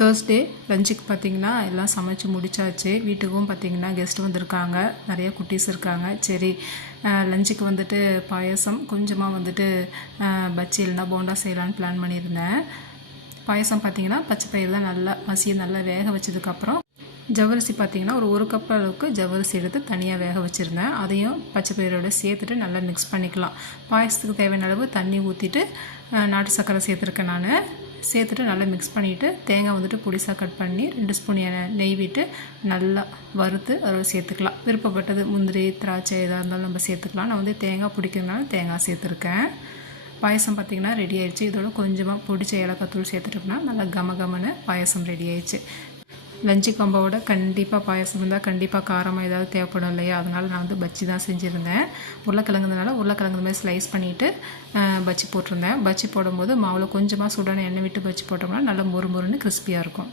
Thursday லஞ்சுக்கு பார்த்திங்கன்னா எல்லாம் சமைச்சு முடித்தாச்சு. வீட்டுக்கும் பார்த்திங்கன்னா கெஸ்ட்டு வந்திருக்காங்க, நிறைய குட்டீஸ் இருக்காங்க. சரி லஞ்சுக்கு வந்துட்டு பாயசம் கொஞ்சமாக வந்துட்டு பஜ்ஜி இல்லைனா போண்டா செய்யலான்னு பிளான் பண்ணியிருந்தேன். பாயசம் பார்த்திங்கன்னா பச்சை பயிர் தான் நல்லா நல்லா வேக வச்சதுக்கப்புறம் ஜவ்வரிசி பார்த்திங்கன்னா ஒரு கப் அளவுக்கு ஜவ்வரிசி எடுத்து தனியாக வேக வச்சுருந்தேன். அதையும் பச்சை பயிரோடு சேர்த்துட்டு நல்லா மிக்ஸ் பண்ணிக்கலாம். பாயசத்துக்கு தேவையான அளவு தண்ணி ஊற்றிட்டு நாட்டு சர்க்கரை சேர்த்துருக்கேன். நான் சேர்த்துட்டு நல்லா மிக்ஸ் பண்ணிவிட்டு தேங்காய் வந்துட்டு பொடிசாக கட் பண்ணி 2 ஸ்பூன் நெய் விட்டு நல்லா வறுத்து அதை சேர்த்துக்கலாம். விருப்பப்பட்டது முந்திரி திராட்சை எதாக இருந்தாலும் நம்ம சேர்த்துக்கலாம். நான் வந்து தேங்காய் பிடிக்கிறதுனால தேங்காய் சேர்த்துருக்கேன். பாயசம் பார்த்திங்கன்னா ரெடி ஆயிடுச்சு. இதோட கொஞ்சமாக பொடிச்ச ஏலக்காய் தூள் சேர்த்துட்டோம்னா நல்லா கமகமன்னு பாயசம் ரெடி ஆயிடுச்சு. லஞ்சு காம்போவோட கண்டிப்பாக பாயசம் இருந்தால் கண்டிப்பாக காரமாக ஏதாவது தேவைப்படும் இல்லையா, அதனால் நான் வந்து பஜ்ஜி தான் செஞ்சுருந்தேன். உருளைக்கிழங்குனால உருளைக்கிழங்கு மாதிரி ஸ்லைஸ் பண்ணிவிட்டு பஜ்ஜி போட்டிருந்தேன். பஜ்ஜி போடும்போது மாவில் கொஞ்சமாக சூடான எண்ணெய் விட்டு பஜ்ஜி போட்டோம்னா நல்லா மொறு மொறுன்னு கிறிஸ்பியாக இருக்கும்.